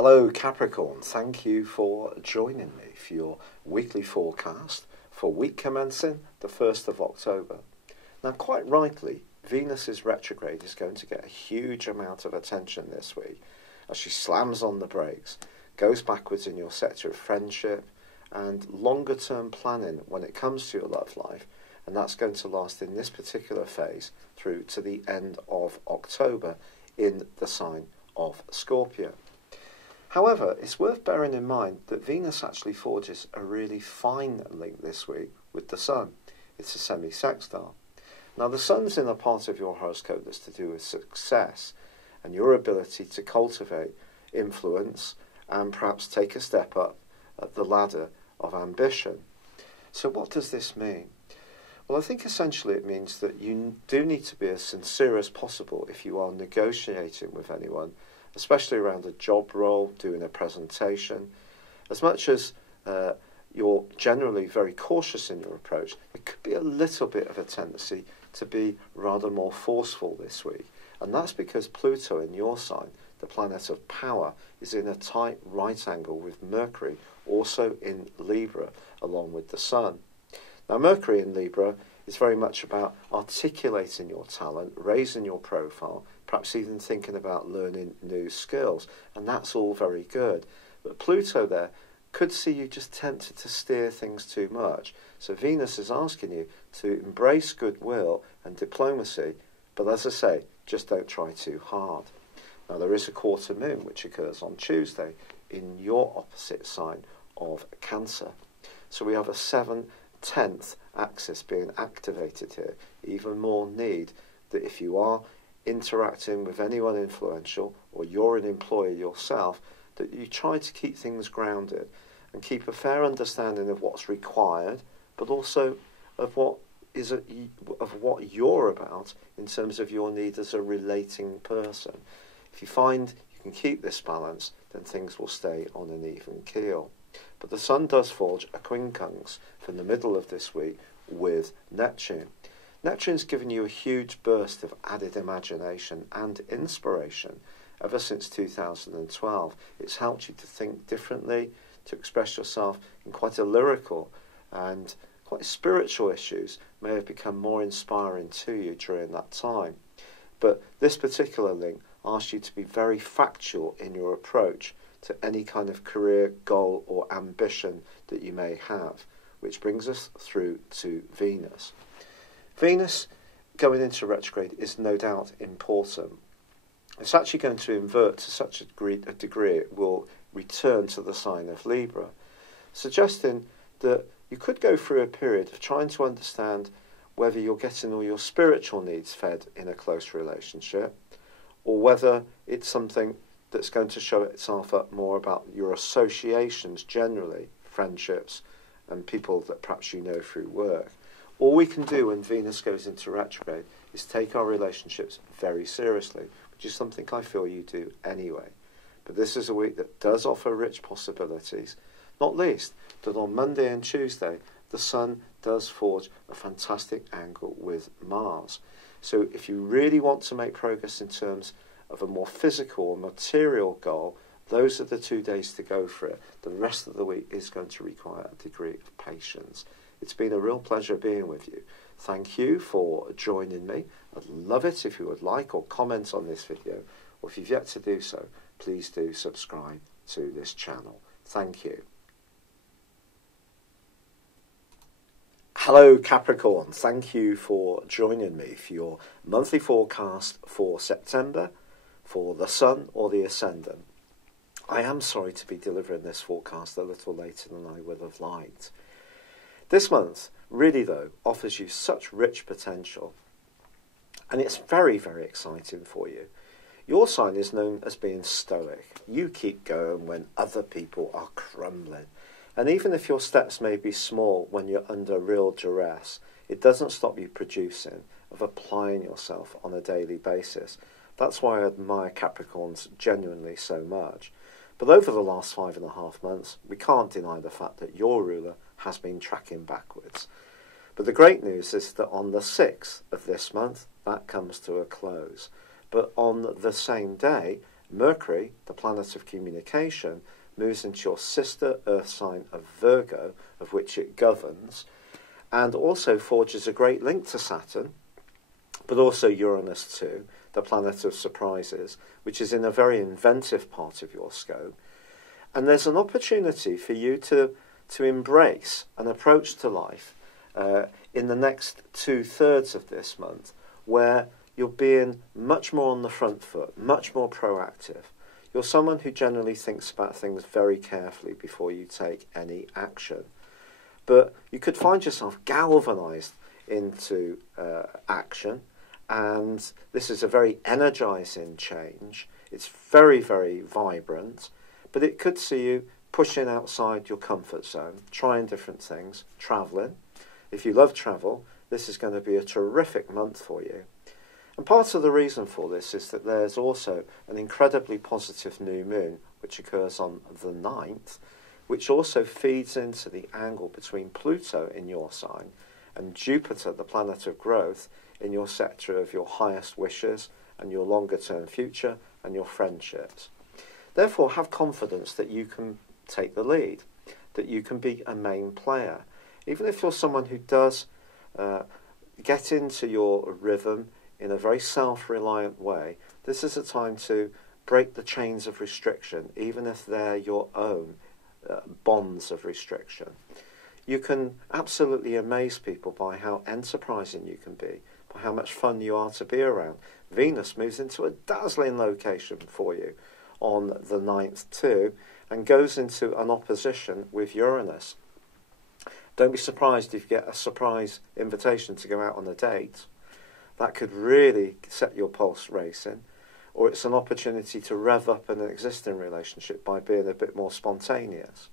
Hello Capricorn, thank you for joining me for your weekly forecast for week commencing the 1st of October. Now quite rightly, Venus's retrograde is going to get a huge amount of attention this week as she slams on the brakes, goes backwards in your sector of friendship and longer term planning when it comes to your love life, and that's going to last in this particular phase through to the end of October in the sign of Scorpio. However, it's worth bearing in mind that Venus actually forges a really fine link this week with the Sun. It's a semi-sextile. Now, the Sun's in a part of your horoscope that's to do with success and your ability to cultivate influence and perhaps take a step up the ladder of ambition. So what does this mean? Well, I think essentially it means that you do need to be as sincere as possible if you are negotiating with anyone, especially around a job role, doing a presentation. As much as you're generally very cautious in your approach, there could be a little bit of a tendency to be rather more forceful this week. And that's because Pluto in your sign, the planet of power, is in a tight right angle with Mercury, also in Libra, along with the Sun. Now, Mercury in Libra is very much about articulating your talent, raising your profile, perhaps even thinking about learning new skills, and that's all very good. But Pluto there could see you just tempted to steer things too much. So Venus is asking you to embrace goodwill and diplomacy, but as I say, just don't try too hard. Now, there is a quarter moon which occurs on Tuesday in your opposite sign of Cancer. So we have a 7/10 axis being activated here. Even more need that if you are interacting with anyone influential or you're an employer yourself, that you try to keep things grounded and keep a fair understanding of what's required, but also of what you're about in terms of your need as a relating person. If you find you can keep this balance, then things will stay on an even keel. But the Sun does forge a quincunx from the middle of this week with Neptune. Neptune's given you a huge burst of added imagination and inspiration ever since 2012. It's helped you to think differently, to express yourself in quite a lyrical and quite spiritual issues may have become more inspiring to you during that time. But this particular link asks you to be very factual in your approach to any kind of career goal or ambition that you may have, which brings us through to Venus. Venus going into retrograde is no doubt important. It's actually going to invert to such a degree it will return to the sign of Libra, suggesting that you could go through a period of trying to understand whether you're getting all your spiritual needs fed in a close relationship, or whether it's something that's going to show itself up more about your associations generally, friendships, and people that perhaps you know through work. All we can do when Venus goes into retrograde is take our relationships very seriously, which is something I feel you do anyway. But this is a week that does offer rich possibilities, not least that on Monday and Tuesday, the Sun does forge a fantastic angle with Mars. So if you really want to make progress in terms of a more physical or material goal, those are the 2 days to go for it. The rest of the week is going to require a degree of patience. It's been a real pleasure being with you. Thank you for joining me. I'd love it if you would like or comment on this video, or if you've yet to do so, please do subscribe to this channel. Thank you. Hello Capricorn, thank you for joining me for your monthly forecast for September for the Sun or the Ascendant. I am sorry to be delivering this forecast a little later than I would have liked. This month, really though, offers you such rich potential, and it's very, very exciting for you. Your sign is known as being stoic. You keep going when other people are crumbling. And even if your steps may be small when you're under real duress, it doesn't stop you producing, of applying yourself on a daily basis. That's why I admire Capricorns genuinely so much. But over the last 5.5 months, we can't deny the fact that your ruler has been tracking backwards. But the great news is that on the 6th of this month, that comes to a close. But on the same day, Mercury, the planet of communication, moves into your sister Earth sign of Virgo, of which it governs, and also forges a great link to Saturn, but also Uranus too, the planet of surprises, which is in a very inventive part of your scope. And there's an opportunity for you to embrace an approach to life in the next 2/3 of this month, where you're being much more on the front foot, much more proactive. You're someone who generally thinks about things very carefully before you take any action. But you could find yourself galvanized into action, and this is a very energizing change. It's very, very vibrant, but it could see you pushing outside your comfort zone, trying different things, traveling. If you love travel, this is going to be a terrific month for you. And part of the reason for this is that there's also an incredibly positive new moon, which occurs on the 9th, which also feeds into the angle between Pluto in your sign and Jupiter, the planet of growth, in your sector of your highest wishes and your longer-term future and your friendships. Therefore, have confidence that you can take the lead, that you can be a main player. Even if you're someone who does get into your rhythm in a very self-reliant way, this is a time to break the chains of restriction, even if they're your own bonds of restriction. You can absolutely amaze people by how enterprising you can be, by how much fun you are to be around. Venus moves into a dazzling location for you on the 9th too, and goes into an opposition with Uranus. Don't be surprised if you get a surprise invitation to go out on a date. That could really set your pulse racing. Or it's an opportunity to rev up an existing relationship by being a bit more spontaneous.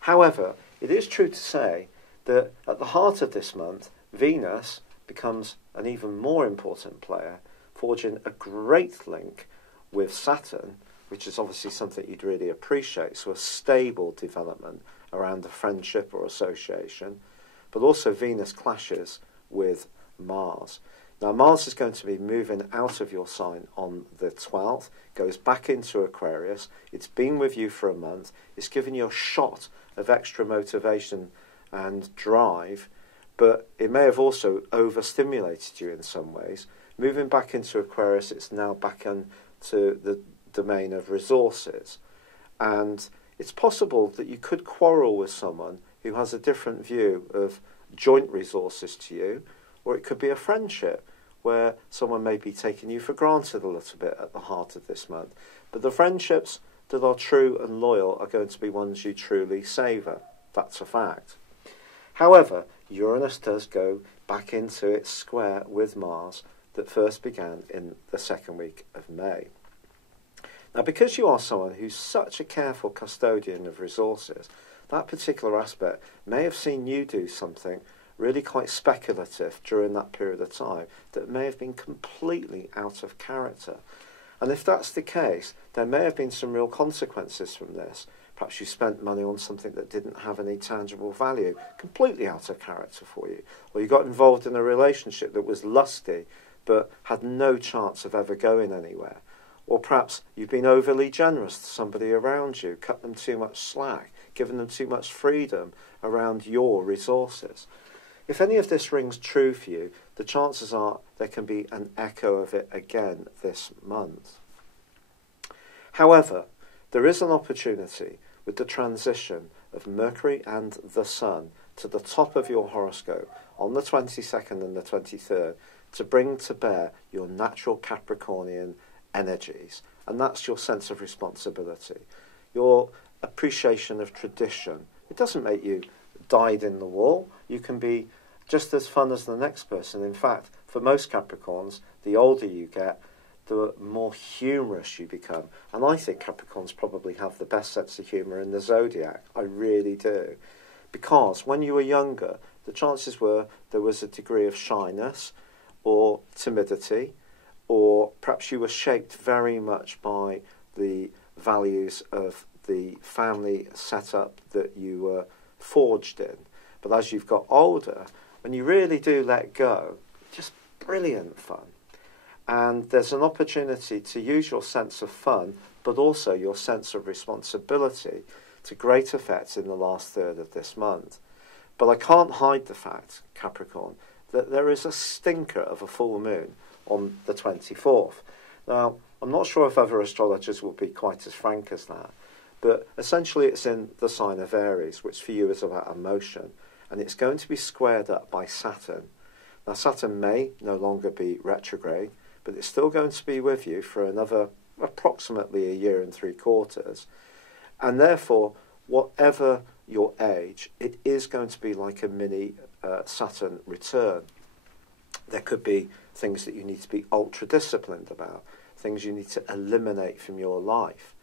However, it is true to say that at the heart of this month, Venus becomes an even more important player, forging a great link with Saturn, which is obviously something you'd really appreciate, so a stable development around a friendship or association, but also Venus clashes with Mars. Now, Mars is going to be moving out of your sign on the 12th, goes back into Aquarius. It's been with you for a month. It's given you a shot of extra motivation and drive, but it may have also overstimulated you in some ways. Moving back into Aquarius, it's now back into the domain of resources. And it's possible that you could quarrel with someone who has a different view of joint resources to you, or it could be a friendship where someone may be taking you for granted a little bit at the heart of this month. But the friendships that are true and loyal are going to be ones you truly savour. That's a fact. However, Uranus does go back into its square with Mars that first began in the second week of May. Now, because you are someone who's such a careful custodian of resources, that particular aspect may have seen you do something really quite speculative during that period of time that may have been completely out of character. And if that's the case, there may have been some real consequences from this. Perhaps you spent money on something that didn't have any tangible value, completely out of character for you. Or you got involved in a relationship that was lusty but had no chance of ever going anywhere. Or perhaps you've been overly generous to somebody around you, cut them too much slack, given them too much freedom around your resources. If any of this rings true for you, the chances are there can be an echo of it again this month. However, there is an opportunity with the transition of Mercury and the Sun to the top of your horoscope on the 22nd and the 23rd to bring to bear your natural Capricornian energies, and that's your sense of responsibility, your appreciation of tradition. It doesn't make you dyed in the wool. You can be just as fun as the next person. In fact, for most Capricorns, the older you get, the more humorous you become. And I think Capricorns probably have the best sense of humour in the Zodiac. I really do. Because when you were younger, the chances were there was a degree of shyness or timidity, or perhaps you were shaped very much by the values of the family setup that you were forged in. But as you've got older, when you really do let go, just brilliant fun. And there's an opportunity to use your sense of fun, but also your sense of responsibility to great effect in the last third of this month. But I can't hide the fact, Capricorn, that there is a stinker of a full moon on the 24th. Now, I'm not sure if other astrologers will be quite as frank as that, but essentially it's in the sign of Aries, which for you is about emotion, and it's going to be squared up by Saturn. Now, Saturn may no longer be retrograde, but it's still going to be with you for another approximately a year and 3/4. And therefore, whatever your age, it is going to be like a mini Saturn return. There could be things that you need to be ultra disciplined about, things you need to eliminate from your life.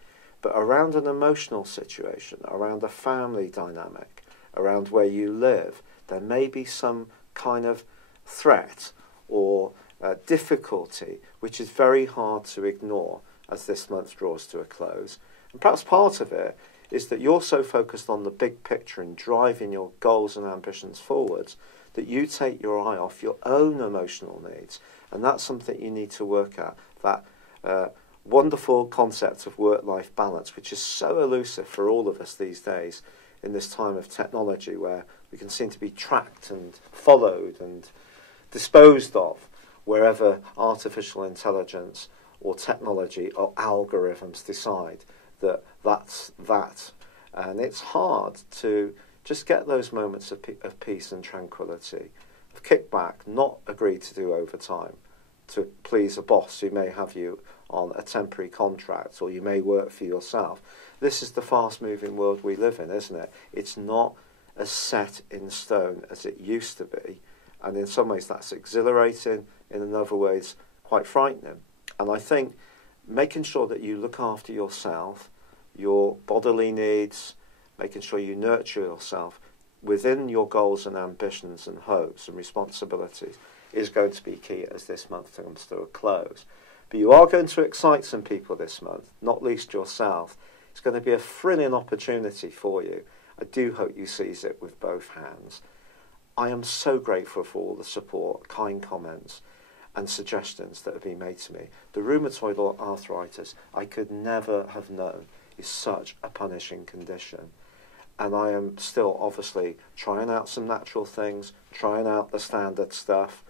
But around an emotional situation, around a family dynamic, around where you live, there may be some kind of threat or difficulty which is very hard to ignore as this month draws to a close. And perhaps part of it is that you're so focused on the big picture and driving your goals and ambitions forwards that you take your eye off your own emotional needs. And that's something you need to work at, that wonderful concept of work-life balance, which is so elusive for all of us these days in this time of technology where we can seem to be tracked and followed and disposed of wherever artificial intelligence or technology or algorithms decide that that's that. And it's hard to just get those moments of peace and tranquility, of kick back, not agree to do overtime to please a boss who may have you on a temporary contract, or you may work for yourself. This is the fast-moving world we live in, isn't it? It's not as set in stone as it used to be, and in some ways that's exhilarating, in other ways quite frightening. And I think making sure that you look after yourself, your bodily needs, making sure you nurture yourself within your goals and ambitions and hopes and responsibilities is going to be key as this month comes to a close. But you are going to excite some people this month, not least yourself. It's going to be a thrilling opportunity for you. I do hope you seize it with both hands. I am so grateful for all the support, kind comments and suggestions that have been made to me. The rheumatoid arthritis, I could never have known, is such a punishing condition. And I am still obviously trying out some natural things, trying out the standard stuff,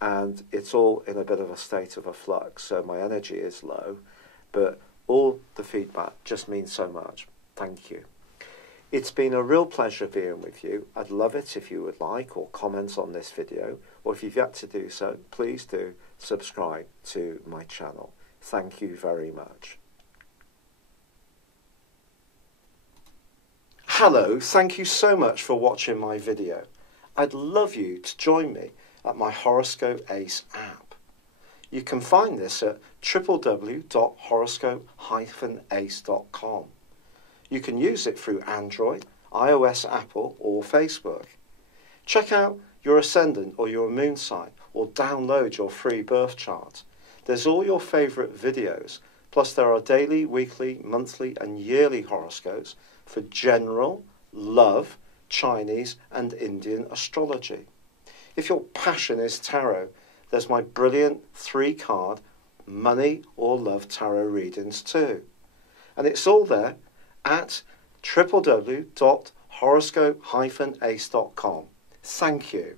and it's all in a bit of a state of a flux, so my energy is low, but all the feedback just means so much. Thank you. It's been a real pleasure being with you. I'd love it if you would like or comment on this video, or if you've yet to do so, please do subscribe to my channel. Thank you very much. Hello, thank you so much for watching my video. I'd love you to join me at my Horoscope Ace app. You can find this at www.horoscope-ace.com. You can use it through Android, iOS, Apple or Facebook. Check out your ascendant or your moon sign or download your free birth chart. There's all your favourite videos, plus there are daily, weekly, monthly and yearly horoscopes for general, love, Chinese and Indian astrology. If your passion is tarot, there's my brilliant 3-card money or love tarot readings too. And it's all there at www.horoscope-ace.com. Thank you.